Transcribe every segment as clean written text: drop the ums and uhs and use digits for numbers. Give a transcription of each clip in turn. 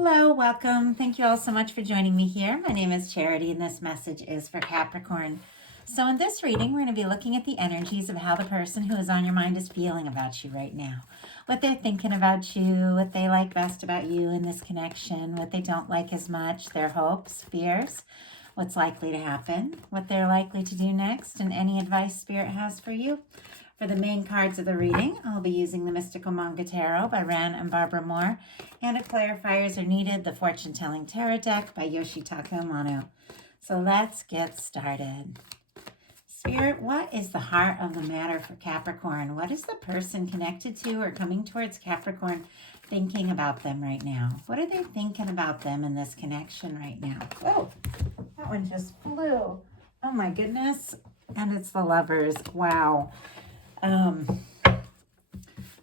Hello, welcome. Thank you all so much for joining me here. My name is Charity and this message is for Capricorn. So in this reading, we're going to be looking at the energies of how the person who is on your mind is feeling about you right now. What they're thinking about you, what they like best about you in this connection, what they don't like as much, their hopes, fears, what's likely to happen, what they're likely to do next, and any advice Spirit has for you. For the main cards of the reading, I'll be using the Mystical Manga Tarot by Ran and Barbara Moore, and if clarifiers are needed, the Fortune Telling Tarot deck by Yoshitaka Amano. So let's get started. Spirit, what is the heart of the matter for Capricorn? What is the person connected to or coming towards Capricorn thinking about them right now? What are they thinking about them in this connection right now? Oh, that one just flew. Oh my goodness. And it's the Lovers. Wow.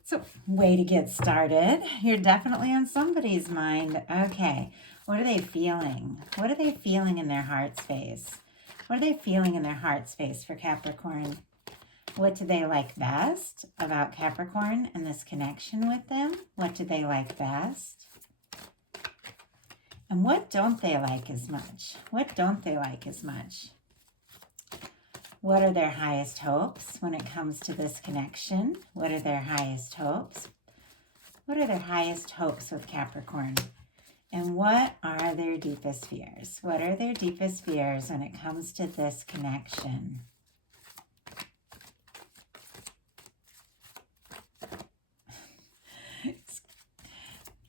So way to get started. You're definitely on somebody's mind. Okay. What are they feeling? What are they feeling in their heart space? What are they feeling in their heart space for Capricorn? What do they like best about Capricorn and this connection with them? What do they like best? And what don't they like as much? What don't they like as much? What are their highest hopes when it comes to this connection? What are their highest hopes? What are their highest hopes with Capricorn? And what are their deepest fears? What are their deepest fears when it comes to this connection? It's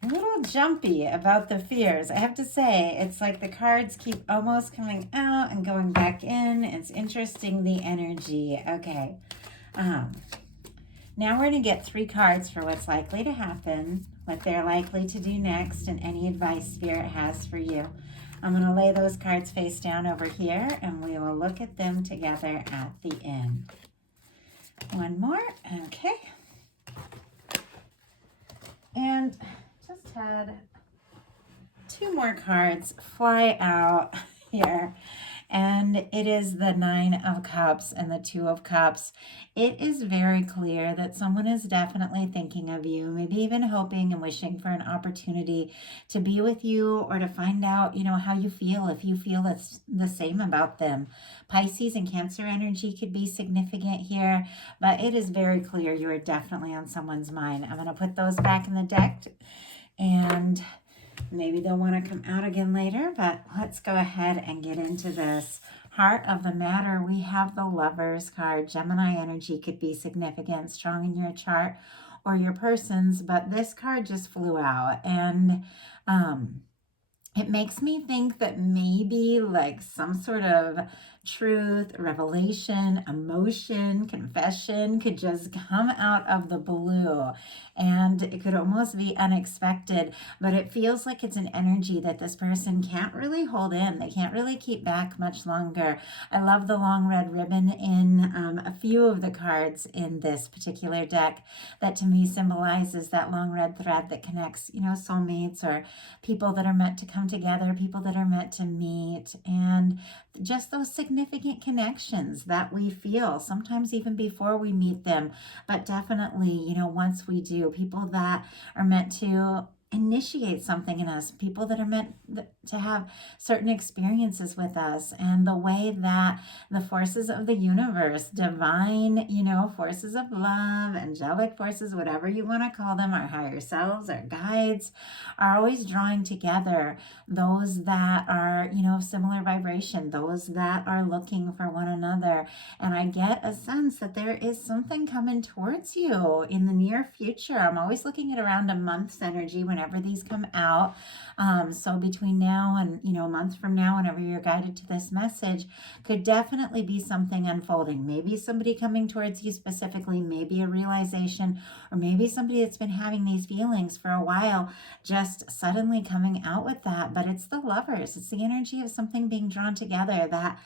a little jumpy about the fears. I have to say, it's like the cards keep almost coming out and going back in. It's interesting, the energy. Okay. Now we're going to get 3 cards for what's likely to happen, what they're likely to do next, and any advice Spirit has for you. I'm going to lay those cards face down over here, and we will look at them together at the end. One more. Okay. And just had 2 more cards fly out here. And it is the 9 of Cups and the 2 of Cups. It is very clear that someone is definitely thinking of you, maybe even hoping and wishing for an opportunity to be with you or to find out, how you feel, if you feel it's the same about them. Pisces and Cancer energy could be significant here, but it is very clear you are definitely on someone's mind. I'm going to put those back in the deck, and maybe they'll want to come out again later, but let's go ahead and get into this. Heart of the matter, we have the Lovers card. Gemini energy could be significant, strong in your chart or your person's, but this card just flew out. And it makes me think that maybe like some sort of truth, revelation, emotion, confession could just come out of the blue, and it could almost be unexpected, but it feels like it's an energy that this person can't really hold in. They can't really keep back much longer. I love the long red ribbon in a few of the cards in this particular deck that to me symbolizes that long red thread that connects, soulmates or people that are meant to come together, people that are meant to meet, and just those significant connections that we feel, sometimes even before we meet them, but definitely, once we do, people that are meant to initiate something in us, people that are meant to have certain experiences with us, and the way that the forces of the universe, divine, forces of love, angelic forces, whatever you want to call them, our higher selves, our guides, are always drawing together those that are, similar vibration, those that are looking for one another. And I get a sense that there is something coming towards you in the near future. I'm always looking at around a month's energy whenever these come out. So between now and, a month from now, whenever you're guided to this message, could definitely be something unfolding. Maybe somebody coming towards you specifically, maybe a realization, or maybe somebody that's been having these feelings for a while, just suddenly coming out with that. But it's the Lovers. It's the energy of something being drawn together that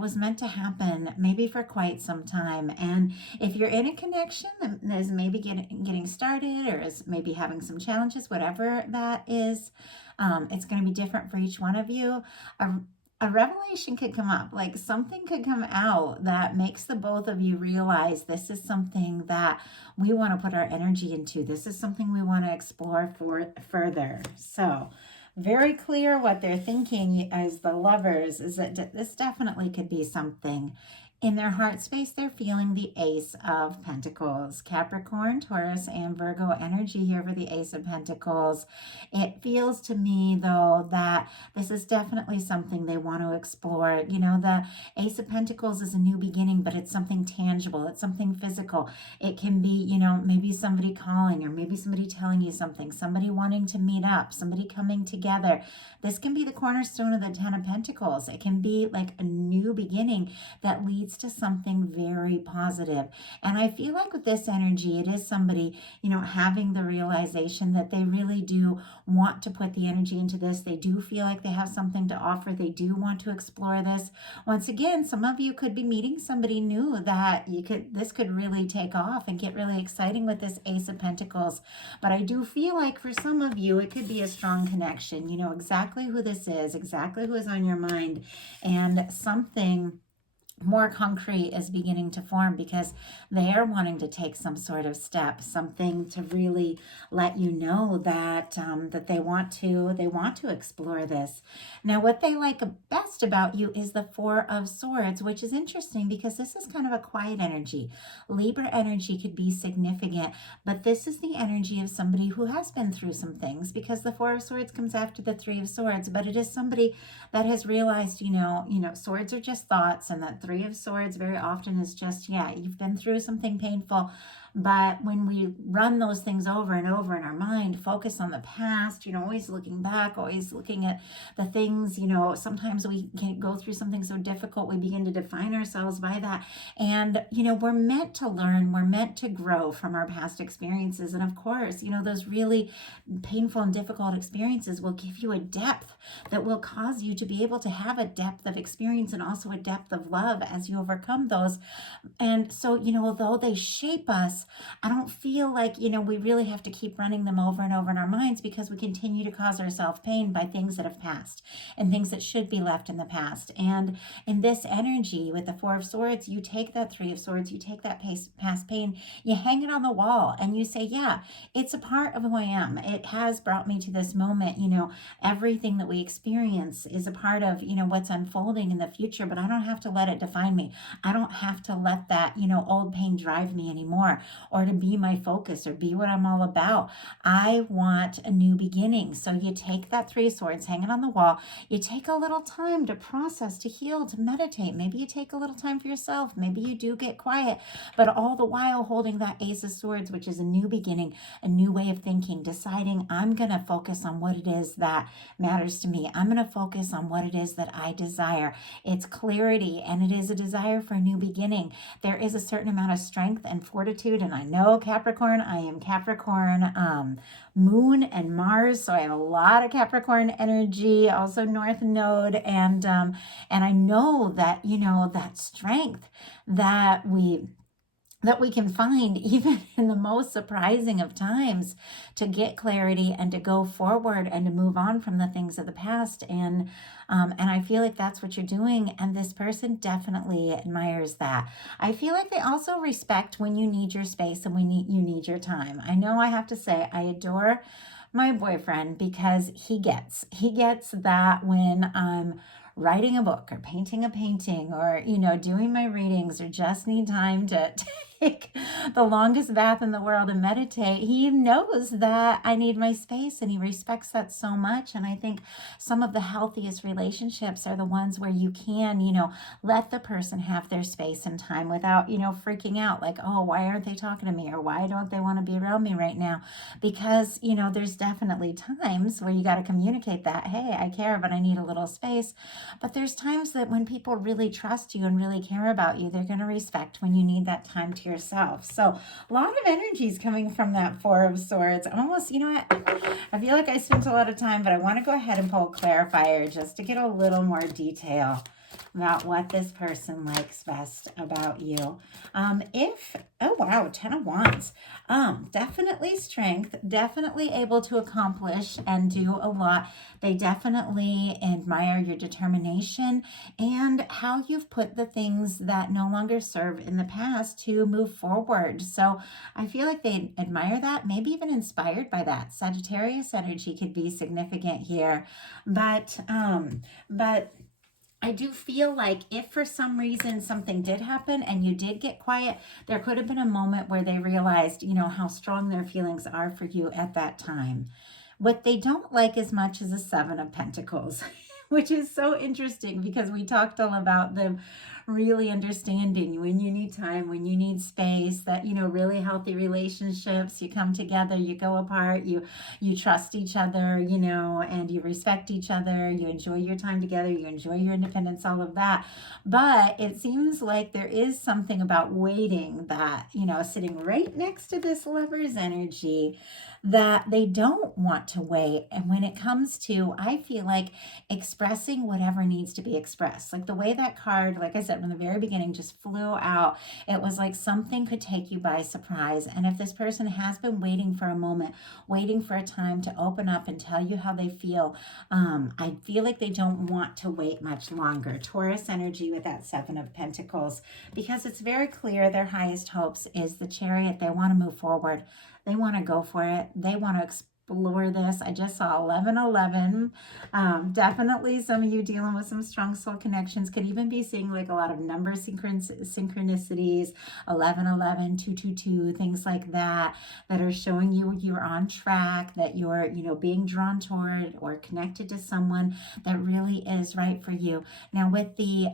was meant to happen maybe for quite some time. And if you're in a connection that is maybe getting started or is maybe having some challenges, whatever that is, it's going to be different for each one of you. A revelation could come up, like something could come out that makes the both of you realize this is something that we want to put our energy into. This is something we want to explore further. So very clear what they're thinking as the Lovers is that this definitely could be something. In their heart space, they're feeling the Ace of Pentacles. Capricorn, Taurus, and Virgo energy here for the Ace of Pentacles. It feels to me, though, that this is definitely something they want to explore. You know, the Ace of Pentacles is a new beginning, but it's something tangible. It's something physical. It can be, you know, maybe somebody calling or maybe somebody telling you something, somebody wanting to meet up, somebody coming together. This can be the cornerstone of the Ten of Pentacles. It can be like a new beginning that leads to something very positive. And I feel like with this energy, it is somebody, you know, having the realization that they really do want to put the energy into this. They do feel like they have something to offer. They do want to explore this. Once again, some of you could be meeting somebody new that this could really take off and get really exciting with this Ace of Pentacles. But I do feel like for some of you, it could be a strong connection. You know exactly who this is, exactly who is on your mind, and something more concrete is beginning to form because they are wanting to take some sort of step, something to really let you know that that they want to explore this. Now, what they like best about you is the Four of Swords, which is interesting because this is kind of a quiet energy. Libra energy could be significant, but this is the energy of somebody who has been through some things because the Four of Swords comes after the Three of Swords, but it is somebody that has realized, you know, swords are just thoughts, and that Three of Swords very often is just, yeah, you've been through something painful. But when we run those things over and over in our mind, focus on the past, you know, always looking back, always looking at the things, you know, sometimes we can go through something so difficult, we begin to define ourselves by that. And, you know, we're meant to learn, we're meant to grow from our past experiences. And of course, you know, those really painful and difficult experiences will give you a depth that will cause you to be able to have a depth of experience and also a depth of love as you overcome those. And so, you know, although they shape us, I don't feel like, you know, we really have to keep running them over and over in our minds because we continue to cause ourselves pain by things that have passed and things that should be left in the past. And in this energy with the Four of Swords, you take that Three of Swords, you take that past pain, you hang it on the wall and you say, yeah, it's a part of who I am. It has brought me to this moment. You know, everything that we experience is a part of, you know, what's unfolding in the future, but I don't have to let it define me. I don't have to let that, you know, old pain drive me anymore or to be my focus or be what I'm all about. I want a new beginning. So you take that Three of Swords, hang it on the wall. You take a little time to process, to heal, to meditate. Maybe you take a little time for yourself. Maybe you do get quiet, but all the while holding that Ace of Swords, which is a new beginning, a new way of thinking, deciding I'm going to focus on what it is that matters to me. I'm going to focus on what it is that I desire. It's clarity, and it is a desire for a new beginning. There is a certain amount of strength and fortitude, and I know Capricorn, I am Capricorn, Moon and Mars, so I have a lot of Capricorn energy, also North Node, and I know that, you know, that strength that we can find even in the most surprising of times to get clarity and to go forward and to move on from the things of the past. And I feel like that's what you're doing. And this person definitely admires that. I feel like they also respect when you need your space and you need your time. I know I have to say, I adore my boyfriend because he gets that when I'm writing a book or painting a painting or, you know, doing my readings or just need time to take the longest bath in the world and meditate, he knows that I need my space and he respects that so much. And I think some of the healthiest relationships are the ones where you can, you know, let the person have their space and time without, you know, freaking out like, oh, why aren't they talking to me? Or why don't they want to be around me right now? Because, you know, there's definitely times where you got to communicate that, hey, I care, but I need a little space. But there's times that when people really trust you and really care about you, they're going to respect when you need that time to yourself. So a lot of energies coming from that Four of Swords. Almost, you know what, I feel like I spent a lot of time, but I want to go ahead and pull a clarifier just to get a little more detail about what this person likes best about you. Oh wow, 10 of Wands. Definitely strength, definitely able to accomplish and do a lot. They definitely admire your determination and how you've put the things that no longer serve in the past to move forward. So I feel like they admire that, maybe even inspired by that. Sagittarius energy could be significant here, but I do feel like if for some reason something did happen and you did get quiet, there could have been a moment where they realized, how strong their feelings are for you at that time. What they don't like as much is a Seven of Pentacles, which is so interesting because we talked all about them really understanding when you need time, when you need space, that, really healthy relationships, you come together, you go apart, you trust each other, and you respect each other, you enjoy your time together, you enjoy your independence, all of that. But it seems like there is something about waiting that, sitting right next to this Lover's energy, that they don't want to wait. And when it comes to, I feel like expressing whatever needs to be expressed, like the way that card, like I said, from the very beginning just flew out, it was like something could take you by surprise. And if this person has been waiting for a moment, waiting for a time to open up and tell you how they feel, I feel like they don't want to wait much longer. Taurus energy with that Seven of Pentacles, because it's very clear their highest hopes is the Chariot. They want to move forward. They want to go for it. They want to explore this. I just saw 1111. Definitely some of you dealing with some strong soul connections, could even be seeing like a lot of number synchronicities, 1111, 222, things like that, that are showing you you're on track, that you're, being drawn toward or connected to someone that really is right for you. Now with the,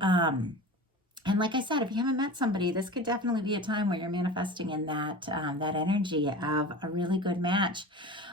and like I said, if you haven't met somebody, this could definitely be a time where you're manifesting in that energy of a really good match.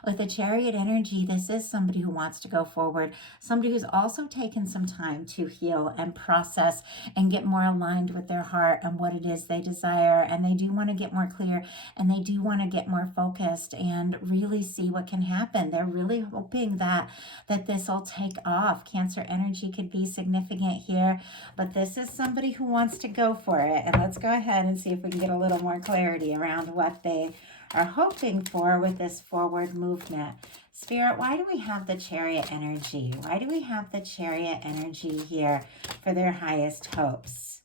With the Chariot energy, this is somebody who wants to go forward, somebody who's also taken some time to heal and process and get more aligned with their heart and what it is they desire. And they do want to get more clear, and they do want to get more focused and really see what can happen. They're really hoping that this will take off. Cancer energy could be significant here, but this is somebody who wants to go for it. And let's go ahead and see if we can get a little more clarity around what they are hoping for with this forward movement. Spirit, why do we have the Chariot energy? Why do we have the Chariot energy here for their highest hopes?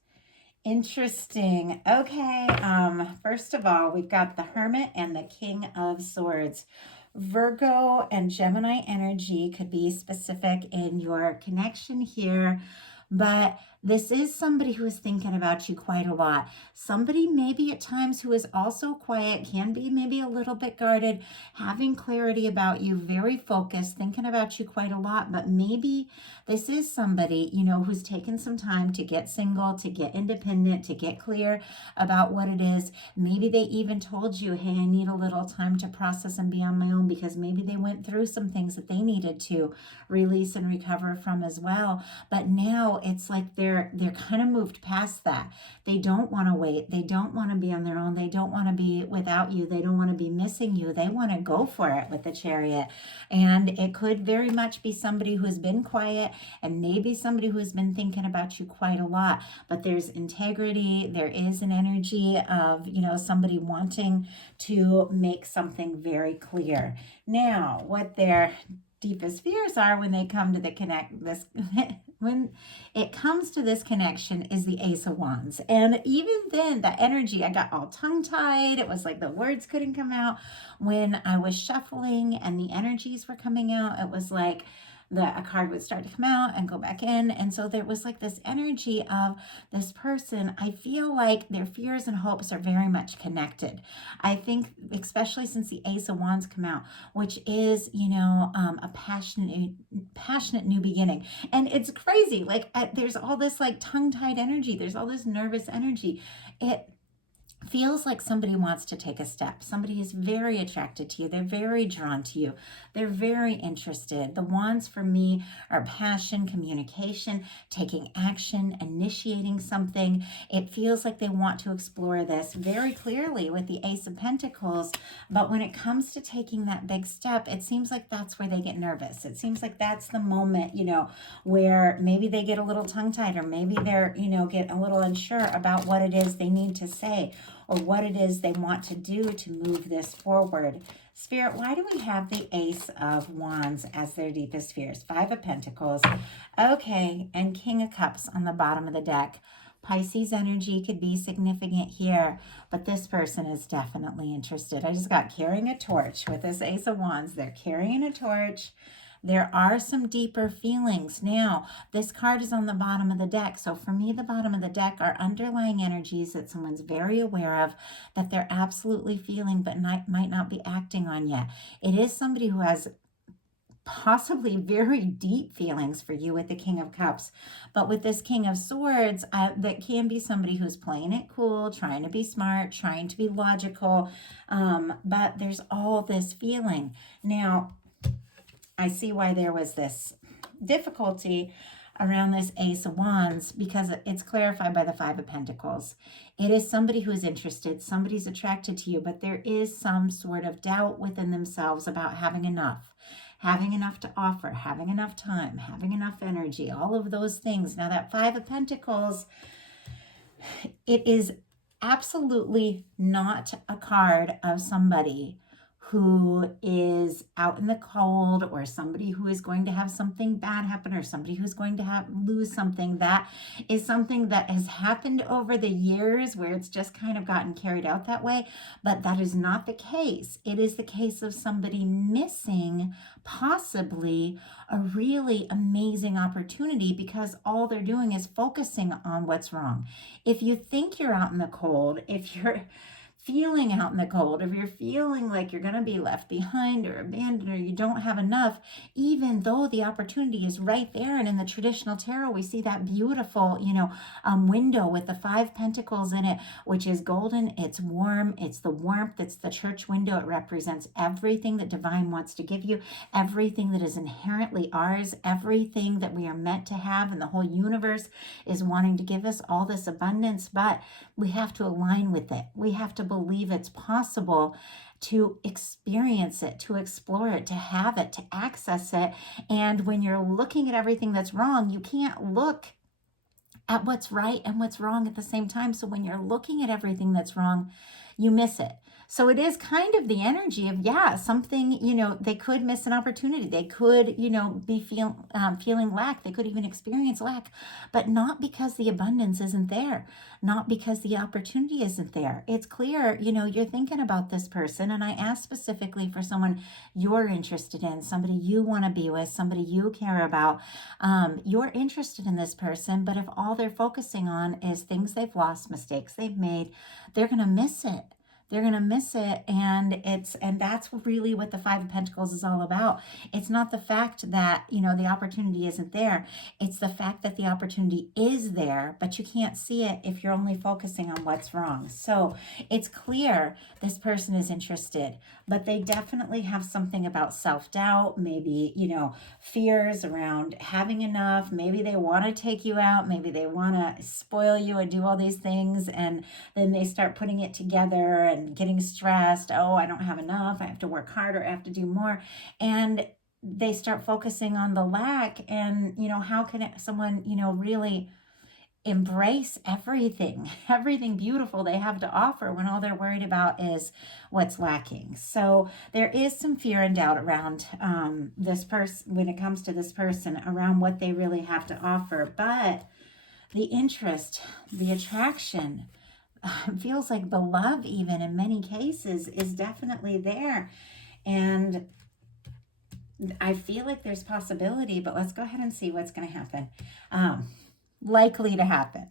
Interesting. Okay, first of all, we've got the Hermit and the King of Swords. Virgo and Gemini energy could be specific in your connection here, but this is somebody who is thinking about you quite a lot. Somebody maybe at times who is also quiet, can be maybe a little bit guarded, having clarity about you, very focused, thinking about you quite a lot. But maybe this is somebody, who's taken some time to get single, to get independent, to get clear about what it is. Maybe they even told you, hey, I need a little time to process and be on my own, because maybe they went through some things that they needed to release and recover from as well. But now it's like they're kind of moved past that. They don't want to wait. They don't want to be on their own. They don't want to be without you. They don't want to be missing you. They want to go for it with the Chariot. And it could very much be somebody who's been quiet, and maybe somebody who has been thinking about you quite a lot. But there's integrity. There is an energy of, somebody wanting to make something very clear. Now, what their deepest fears are when they come to when it comes to this connection is the Ace of Wands. And even then, the energy, I got all tongue-tied. It was like the words couldn't come out when I was shuffling and the energies were coming out. It was like a card would start to come out and go back in. And so there was like this energy of this person. I feel like their fears and hopes are very much connected. I think, especially since the Ace of Wands come out, which is, a passionate new beginning. And it's crazy. Like there's all this like tongue-tied energy. There's all this nervous energy. It feels like somebody wants to take a step. Somebody is very attracted to you. They're very drawn to you. They're very interested. The wands for me are passion, communication, taking action, initiating something. It feels like they want to explore this very clearly with the Ace of Pentacles. But when it comes to taking that big step, it seems like that's where they get nervous. It seems like that's the moment, where maybe they get a little tongue-tied, or maybe they're, get a little unsure about what it is they need to say, or what it is they want to do to move this forward. Spirit, why do we have the Ace of Wands as their deepest fears? Five of Pentacles. Okay, and King of Cups on the bottom of the deck. Pisces energy could be significant here, but this person is definitely interested. I just got carrying a torch with this Ace of Wands. They're carrying a torch. There are some deeper feelings. Now, this card is on the bottom of the deck. So for me, the bottom of the deck are underlying energies that someone's very aware of, that they're absolutely feeling but might not be acting on yet. It is somebody who has possibly very deep feelings for you with the King of Cups. But with this King of Swords, that can be somebody who's playing it cool, trying to be smart, trying to be logical. But there's all this feeling. Now, I see why there was this difficulty around this Ace of Wands, because it's clarified by the Five of Pentacles. It is somebody who is interested, somebody's attracted to you, but there is some sort of doubt within themselves about having enough to offer, having enough time, having enough energy, all of those things. Now that Five of Pentacles, it is absolutely not a card of somebody who is out in the cold, or somebody who is going to have something bad happen, or somebody who's going to lose something. That is something that has happened over the years where it's just kind of gotten carried out that way. But that is not the case. It is the case of somebody missing possibly a really amazing opportunity, because all they're doing is focusing on what's wrong. If you think you're out in the cold, if you're feeling out in the cold, if you're feeling like you're going to be left behind or abandoned, or you don't have enough, even though the opportunity is right there. And in the traditional tarot, we see that beautiful, window with the Five Pentacles in it, which is golden. It's warm. It's the warmth. It's the church window. It represents everything that divine wants to give you, everything that is inherently ours, everything that we are meant to have, and the whole universe is wanting to give us all this abundance. But we have to align with it. We have to believe it's possible to experience it, to explore it, to have it, to access it. And when you're looking at everything that's wrong, you can't look at what's right and what's wrong at the same time. So when you're looking at everything that's wrong, you miss it. So it is kind of the energy of, something, they could miss an opportunity. They could, be feeling lack. They could even experience lack, but not because the abundance isn't there, not because the opportunity isn't there. It's clear, you're thinking about this person. And I asked specifically for someone you're interested in, somebody you want to be with, somebody you care about. You're interested in this person, but if all they're focusing on is things they've lost, mistakes they've made, they're going to miss it. They're going to miss it. And that's really what the Five of Pentacles is all about. It's not the fact that, the opportunity isn't there. It's the fact that the opportunity is there, but you can't see it if you're only focusing on what's wrong. So it's clear this person is interested, but they definitely have something about self-doubt, maybe, fears around having enough. Maybe they want to take you out. Maybe they want to spoil you and do all these things. And then they start putting it together and getting stressed. Oh, I don't have enough. I have to work harder. I have to do more. And they start focusing on the lack. And, how can someone, really embrace everything beautiful they have to offer when all they're worried about is what's lacking? So there is some fear and doubt around this person, when it comes to this person, around what they really have to offer. But the interest, the attraction, feels like the love, even in many cases, is definitely there. And I feel like there's possibility, but let's go ahead and see what's going to happen. Likely to happen.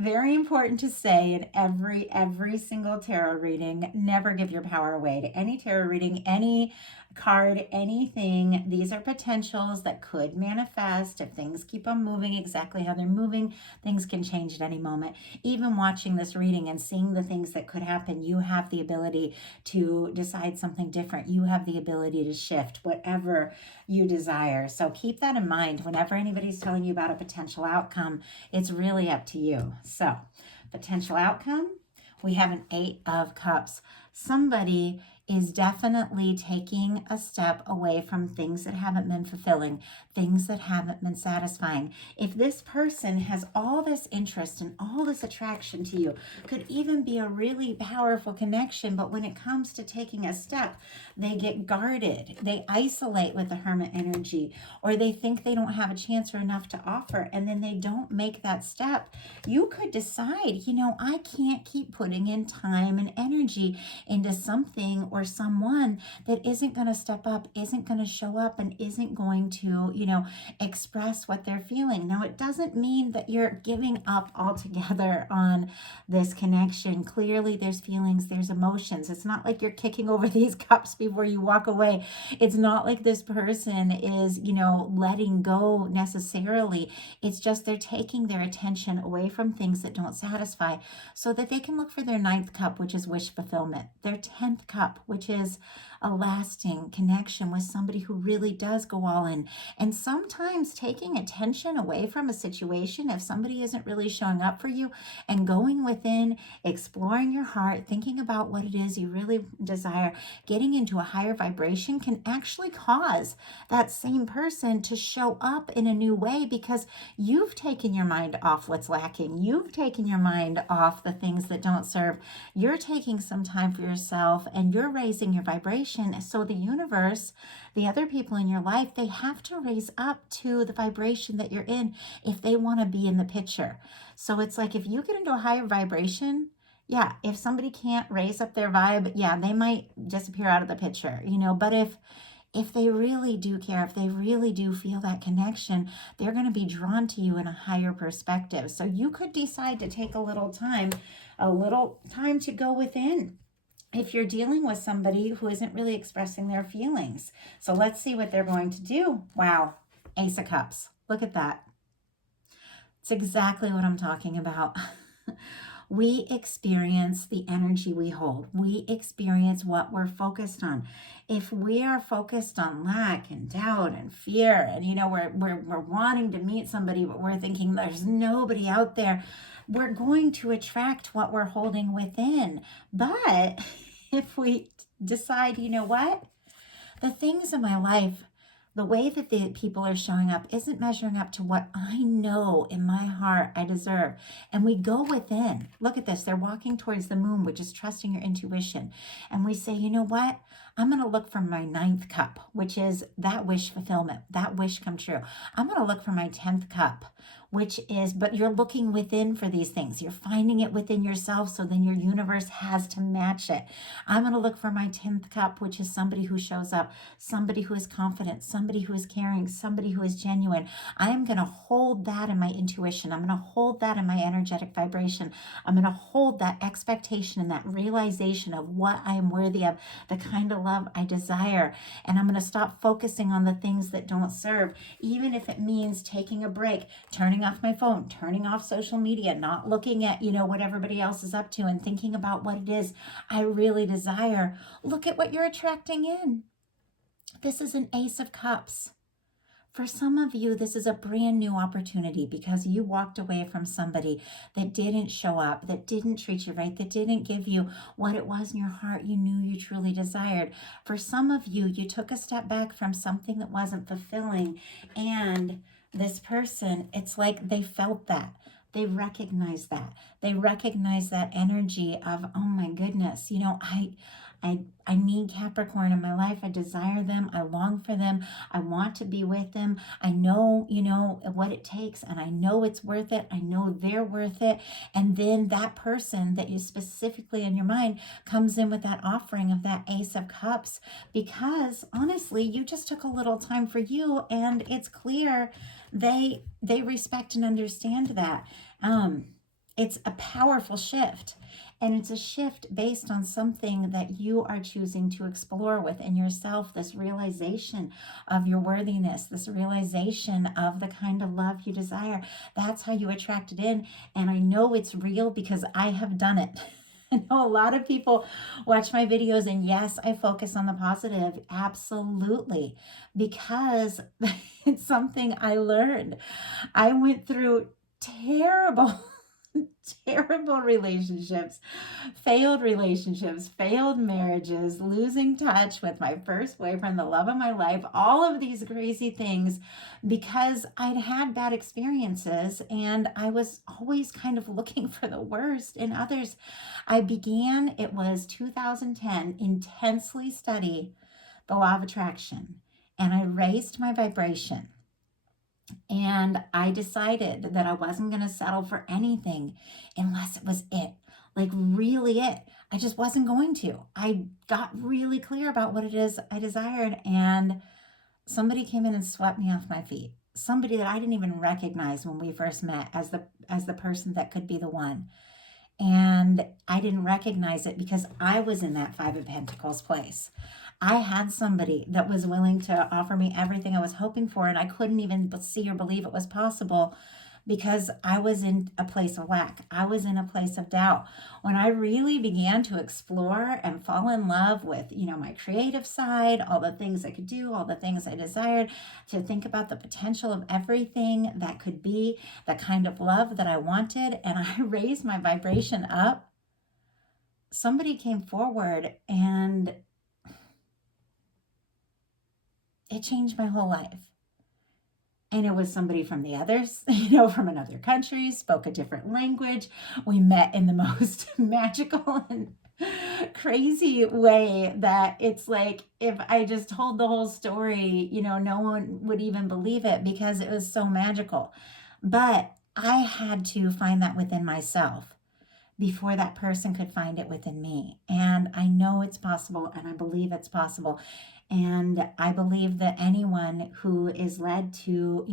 Very important to say in every single tarot reading, never give your power away to any tarot reading, any card, anything. These are potentials that could manifest if things keep on moving exactly how they're moving. Things can change at any moment. Even watching this reading and seeing the things that could happen, you have the ability to decide something different. You have the ability to shift whatever you desire. So keep that in mind whenever anybody's telling you about a potential outcome. It's really up to you. So, potential outcome, we have an 8 of Cups. Somebody is definitely taking a step away from things that haven't been fulfilling, things that haven't been satisfying. If this person has all this interest and all this attraction to you, could even be a really powerful connection, but when it comes to taking a step, they get guarded. They isolate with the Hermit energy, or they think they don't have a chance or enough to offer, and then they don't make that step. You could decide, I can't keep putting in time and energy into something or someone that isn't going to step up, isn't going to show up, and isn't going to, express what they're feeling. Now, it doesn't mean that you're giving up altogether on this connection. Clearly, there's feelings, there's emotions. It's not like you're kicking over these cups before you walk away. It's not like this person is, letting go necessarily. It's just they're taking their attention away from things that don't satisfy so that they can look for their 9th cup, which is wish fulfillment, their 10th cup, which is a lasting connection with somebody who really does go all in. And sometimes taking attention away from a situation, if somebody isn't really showing up for you, and going within, exploring your heart, thinking about what it is you really desire, getting into a higher vibration, can actually cause that same person to show up in a new way, because you've taken your mind off what's lacking. You've taken your mind off the things that don't serve. You're taking some time for yourself, and you're raising your vibration. So the universe, the other people in your life, they have to raise up to the vibration that you're in if they want to be in the picture. So it's like, if you get into a higher vibration, yeah, if somebody can't raise up their vibe, yeah, they might disappear out of the picture, but if they really do care, if they really do feel that connection, they're going to be drawn to you in a higher perspective. So you could decide to take a little time to go within if you're dealing with somebody who isn't really expressing their feelings. So let's see what they're going to do. Wow, Ace of Cups. Look at that. It's exactly what I'm talking about. We experience the energy we hold. We experience what we're focused on. If we are focused on lack and doubt and fear, and we're wanting to meet somebody, but we're thinking there's nobody out there, we're going to attract what we're holding within. But if we decide, what? The things in my life, the way that the people are showing up isn't measuring up to what I know in my heart I deserve. And we go within. Look at this. They're walking towards the moon, which is trusting your intuition. And we say, you know what? I'm going to look for my 9th cup, which is that wish fulfillment, that wish come true. I'm going to look for my 10th cup, which is, but you're looking within for these things. You're finding it within yourself, so then your universe has to match it. I'm going to look for my 10th cup, which is somebody who shows up, somebody who is confident, somebody who is caring, somebody who is genuine. I am going to hold that in my intuition. I'm going to hold that in my energetic vibration. I'm going to hold that expectation and that realization of what I am worthy of, the kind of love I desire. And I'm going to stop focusing on the things that don't serve, even if it means taking a break, turning off my phone, turning off social media, not looking at, what everybody else is up to, and thinking about what it is I really desire. Look at what you're attracting in. This is an Ace of Cups. For some of you, this is a brand new opportunity because you walked away from somebody that didn't show up, that didn't treat you right, that didn't give you what it was in your heart you knew you truly desired. For some of you, you took a step back from something that wasn't fulfilling, and this person, it's like they felt that. They recognize that. They recognize that energy of, oh my goodness, I need Capricorn in my life. I desire them. I long for them. I want to be with them. I know, what it takes, and I know it's worth it. I know they're worth it. And then that person that you specifically in your mind comes in with that offering of that Ace of Cups, because honestly, you just took a little time for you, and it's clear they respect and understand that. It's a powerful shift. And it's a shift based on something that you are choosing to explore within yourself, this realization of your worthiness, this realization of the kind of love you desire. That's how you attract it in. And I know it's real because I have done it. I know a lot of people watch my videos, and yes, I focus on the positive, absolutely, because it's something I learned. I went through terrible terrible relationships, failed marriages, losing touch with my first boyfriend, the love of my life, all of these crazy things because I'd had bad experiences and I was always kind of looking for the worst in others. It was 2010, intensely study the law of attraction, and I raised my vibration. And I decided that I wasn't going to settle for anything unless it was it, like really it. I just wasn't going to. I got really clear about what it is I desired, and somebody came in and swept me off my feet. Somebody that I didn't even recognize when we first met as the person that could be the one. And I didn't recognize it because I was in that Five of Pentacles place. I had somebody that was willing to offer me everything I was hoping for, and I couldn't even see or believe it was possible because I was in a place of lack. I was in a place of doubt. When I really began to explore and fall in love with, my creative side, all the things I could do, all the things I desired, to think about the potential of everything that could be, the kind of love that I wanted, and I raised my vibration up, somebody came forward and it changed my whole life. And it was somebody from from another country, spoke a different language. We met in the most magical and crazy way that it's like, if I just told the whole story, no one would even believe it because it was so magical. But I had to find that within myself before that person could find it within me. And I know it's possible, and I believe it's possible. And I believe that anyone who is led to,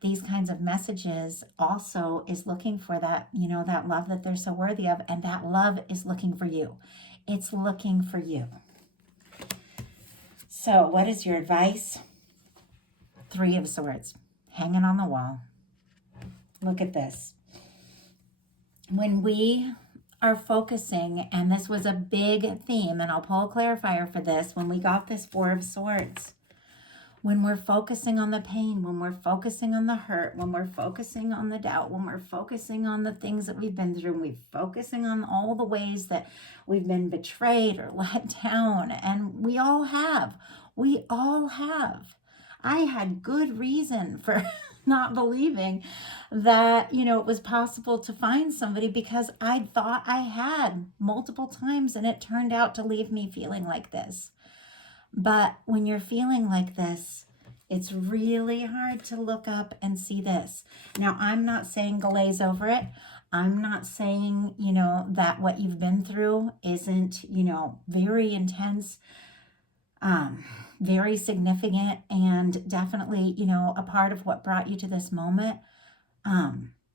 these kinds of messages also is looking for that, that love that they're so worthy of. And that love is looking for you. It's looking for you. So what is your advice? Three of Swords hanging on the wall. Look at this. When we are focusing, and this was a big theme, and I'll pull a clarifier for this, when we got this Four of Swords, when we're focusing on the pain, when we're focusing on the hurt, when we're focusing on the doubt, when we're focusing on the things that we've been through, when we're focusing on all the ways that we've been betrayed or let down, and we all have. I had good reason for not believing that, it was possible to find somebody because I thought I had multiple times, and it turned out to leave me feeling like this. But when you're feeling like this, it's really hard to look up and see this. Now, I'm not saying glaze over it. I'm not saying, that what you've been through isn't, very intense, very significant, and definitely, a part of what brought you to this moment.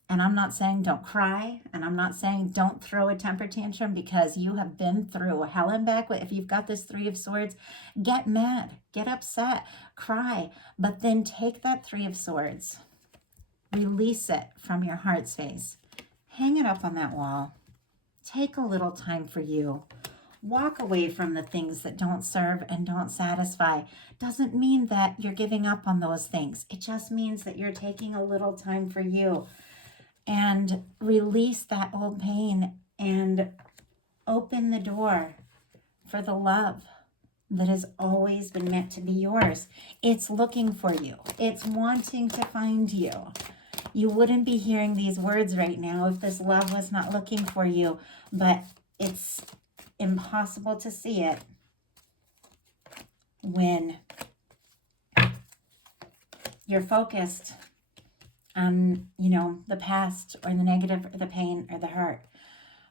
And I'm not saying don't cry, and I'm not saying don't throw a temper tantrum, because you have been through hell and back. If you've got this Three of Swords, get mad, get upset, cry, but then take that Three of Swords, release it from your heart space, hang it up on that wall, take a little time for you. Walk away from the things that don't serve and don't satisfy. Doesn't mean that you're giving up on those things. It just means that you're taking a little time for you, and release that old pain and open the door for the love that has always been meant to be yours. It's looking for you. It's wanting to find you. You wouldn't be hearing these words right now if this love was not looking for you, but it's impossible to see it when you're focused on, the past or the negative or the pain or the hurt.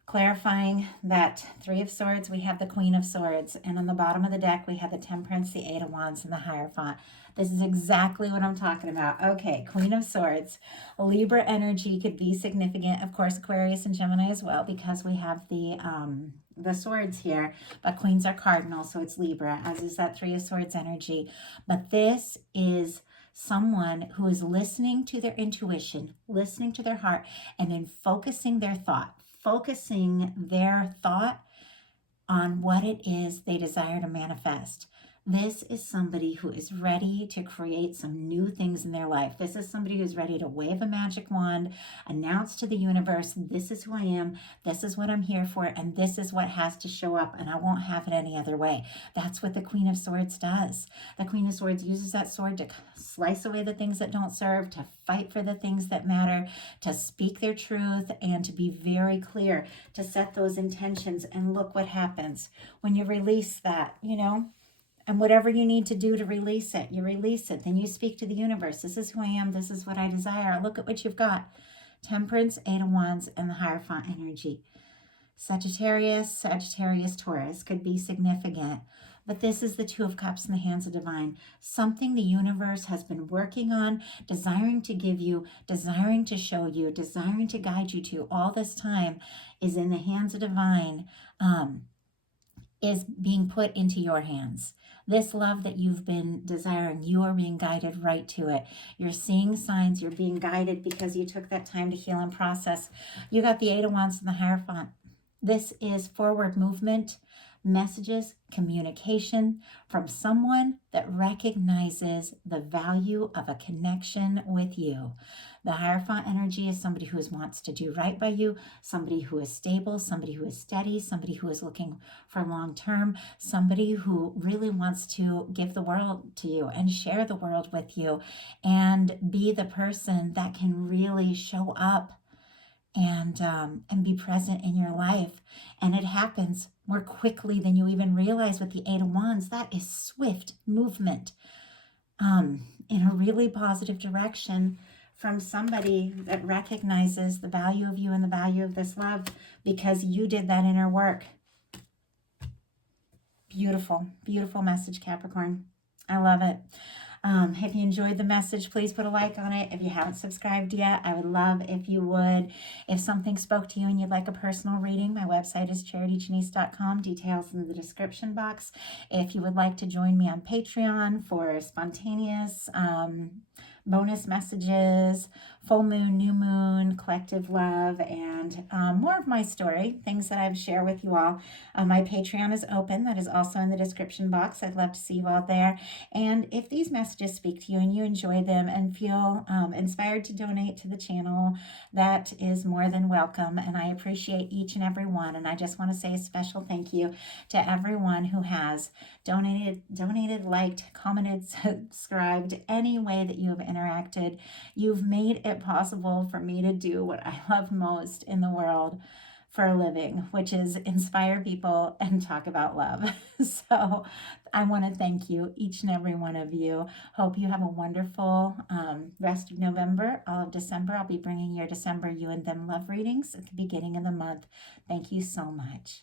clarifying that Three of Swords, we have the Queen of Swords, and on the bottom of the deck, we have the Temperance, the Eight of Wands, and the Hierophant. This is exactly what I'm talking about. Okay, Queen of Swords. Libra energy could be significant. Of course, Aquarius and Gemini as well, because we have the swords here, but queens are cardinal, so it's Libra, as is that Three of Swords energy. But this is someone who is listening to their intuition, listening to their heart, and then focusing their thought on what it is they desire to manifest. This is somebody who is ready to create some new things in their life. This is somebody who's ready to wave a magic wand, announce to the universe, this is who I am, this is what I'm here for, and this is what has to show up, and I won't have it any other way. That's what the Queen of Swords does. The Queen of Swords uses that sword to slice away the things that don't serve, to fight for the things that matter, to speak their truth, and to be very clear, to set those intentions. And look what happens when you release that, and whatever you need to do to release it, you release it. Then you speak to the universe. This is who I am. This is what I desire. Look at what you've got. Temperance, Eight of Wands, and the Hierophant energy. Sagittarius, Taurus could be significant. But this is the Two of Cups in the hands of divine. Something the universe has been working on, desiring to give you, desiring to show you, desiring to guide you to all this time is in the hands of divine, is being put into your hands. This love that you've been desiring, you are being guided right to it. You're seeing signs, you're being guided because you took that time to heal and process. You got the Eight of Wands and the Hierophant. This is forward movement, messages, communication from someone that recognizes the value of a connection with you. The Hierophant energy is somebody who wants to do right by you, somebody who is stable, somebody who is steady, somebody who is looking for long term, somebody who really wants to give the world to you and share the world with you and be the person that can really show up and be present in your life. And it happens more quickly than you even realize with the Eight of Wands. That is swift movement in a really positive direction from somebody that recognizes the value of you and the value of this love because you did that inner work. Beautiful, beautiful message, Capricorn. I love it. If you enjoyed the message, please put a like on it. If you haven't subscribed yet, I would love if you would. If something spoke to you and you'd like a personal reading, my website is charityjanice.com. Details in the description box. If you would like to join me on Patreon for spontaneous bonus messages, full moon, new moon, collective love, and more of my story, things that I've shared with you all. My Patreon is open. That is also in the description box. I'd love to see you all there. And if these messages speak to you and you enjoy them and feel inspired to donate to the channel, that is more than welcome. And I appreciate each and every one. And I just want to say a special thank you to everyone who has donated, liked, commented, subscribed, any way that you have interacted. You've made it possible for me to do what I love most in the world for a living, which is inspire people and talk about love. So I want to thank you, each and every one of you. Hope you have a wonderful rest of November, all of December. I'll be bringing your December You and Them love readings at the beginning of the month. Thank you so much.